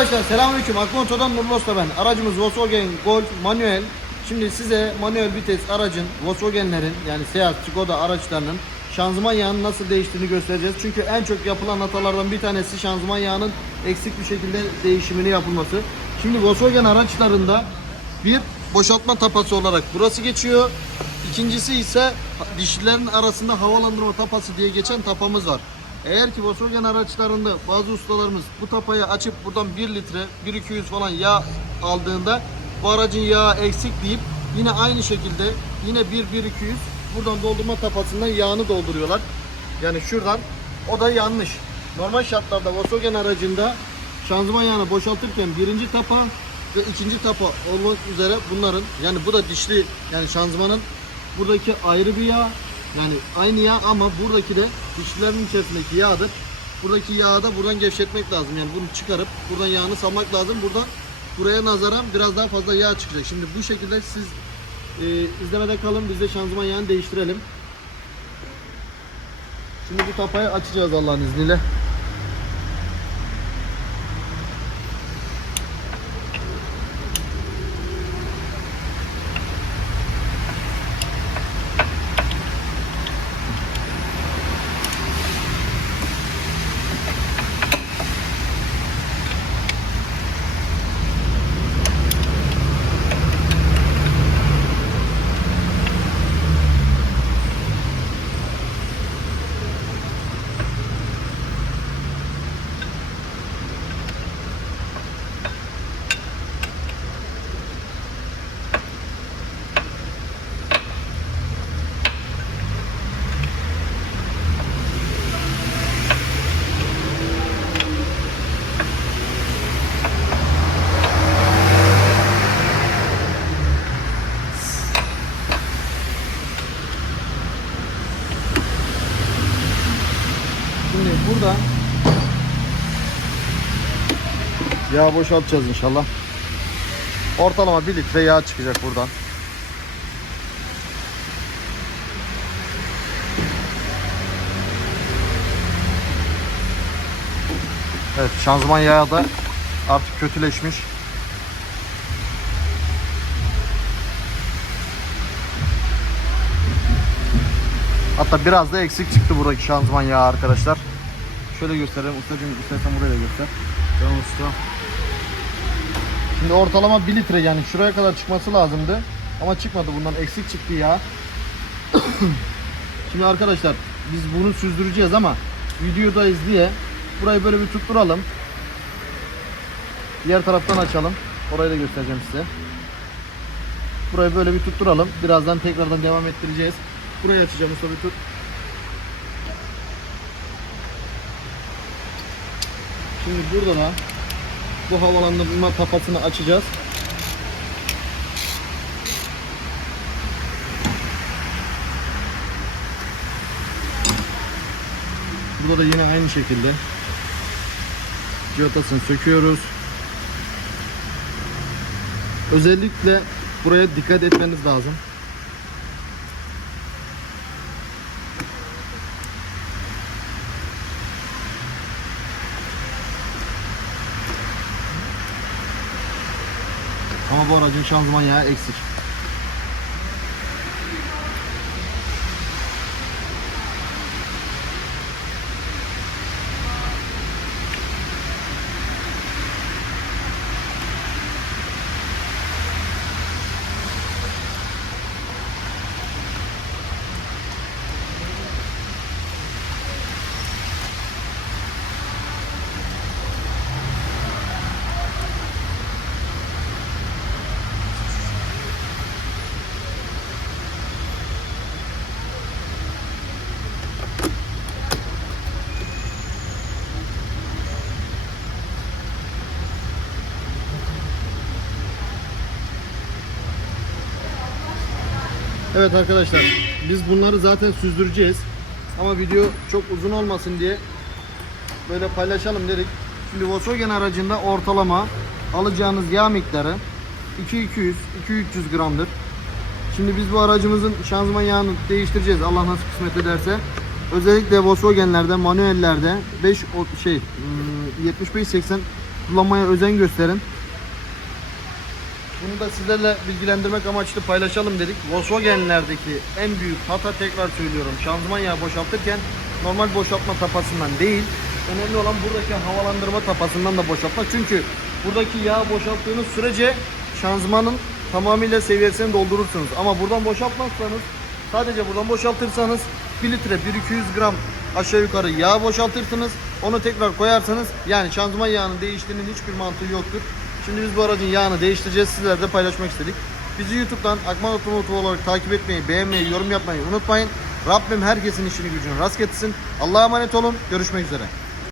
Arkadaşlar selamünaleyküm. Akmonto'dan Nurlu Usta ben. Aracımız Volkswagen Golf manuel. Şimdi size manuel vites aracın Volkswagen'lerin yani Seat, Skoda araçlarının şanzıman yağının nasıl değiştiğini göstereceğiz. Çünkü en çok yapılan hatalardan bir tanesi şanzıman yağının eksik bir şekilde değişimini yapılması. Şimdi Volkswagen araçlarında bir boşaltma tapası olarak burası geçiyor. İkincisi ise dişlilerin arasında havalandırma tapası diye geçen tapamız var. Eğer ki Volkswagen araçlarında bazı ustalarımız bu tapayı açıp buradan 1 litre, 1-200 falan yağ aldığında bu aracın yağı eksik deyip yine aynı şekilde yine 1-1-200 buradan doldurma tapasından yağını dolduruyorlar. Yani şuradan o da yanlış. Normal şartlarda Volkswagen aracında şanzıman yağını boşaltırken birinci tapa ve ikinci tapa olmak üzere bunların yani bu da dişli yani şanzımanın buradaki ayrı bir yağ yani aynı yağ ama buradaki de dişlilerin içerisindeki yağdır. Buradaki yağı da buradan gevşetmek lazım. Yani bunu çıkarıp buradan yağını salmak lazım. Buradan buraya nazaran biraz daha fazla yağ çıkacak. Şimdi bu şekilde siz e, izlemede kalın. Biz de şanzıman yağını değiştirelim. Şimdi bu tapayı açacağız Allah'ın izniyle. Şimdi burada yağ boşaltacağız inşallah. Ortalama 1 litre yağ çıkacak buradan. Evet şanzıman yağı da artık kötüleşmiş. Hatta biraz da eksik çıktı buradaki şanzıman yağı arkadaşlar. Şöyle göstereyim ustacığım istersen buraya da göster. Tamam usta. Şimdi ortalama 1 litre yani şuraya kadar çıkması lazımdı. Ama çıkmadı bundan eksik çıktı yağ. Şimdi arkadaşlar biz bunu süzdüreceğiz ama videodayız diye burayı böyle bir tutturalım. Diğer taraftan açalım. Orayı da göstereceğim size. Burayı böyle bir tutturalım. Birazdan tekrardan devam ettireceğiz. Burayı açacağım usta bir tut. Şimdi burada da bu havalandırma tapasını açacağız. Burada da yine aynı şekilde civatasını söküyoruz. Özellikle buraya dikkat etmeniz lazım. Ama bu aracın şanzıman yağı eksik. Evet arkadaşlar biz bunları zaten süzdüreceğiz. Ama video çok uzun olmasın diye böyle paylaşalım dedik. Şimdi Volkswagen aracında ortalama alacağınız yağ miktarı 2-200, 2-300 gramdır. Şimdi biz bu aracımızın şanzıman yağını değiştireceğiz Allah nasip kısmet ederse. Özellikle Volkswagen'lerde, manuellerde 5 o- şey hmm, 75-80 kullanmaya özen gösterin. Bunu da sizlerle bilgilendirmek amaçlı paylaşalım dedik. Volkswagen'lerdeki en büyük hata tekrar söylüyorum. Şanzıman yağı boşaltırken normal boşaltma tapasından değil. Önemli olan buradaki havalandırma tapasından da boşaltmak. Çünkü buradaki yağı boşalttığınız sürece şanzımanın tamamıyla seviyesini doldurursunuz. Ama buradan boşaltmazsanız sadece buradan boşaltırsanız 1 litre 1-200 gram aşağı yukarı yağ boşaltırsınız. Onu tekrar koyarsanız yani şanzıman yağının değiştiğinin hiçbir mantığı yoktur. Şimdi biz bu aracın yağını değiştireceğiz. Sizlerle de paylaşmak istedik. Bizi YouTube'dan Akman Otomotiv olarak takip etmeyi, beğenmeyi, yorum yapmayı unutmayın. Rabbim herkesin işini gücünü rast getirsin. Allah'a emanet olun. Görüşmek üzere.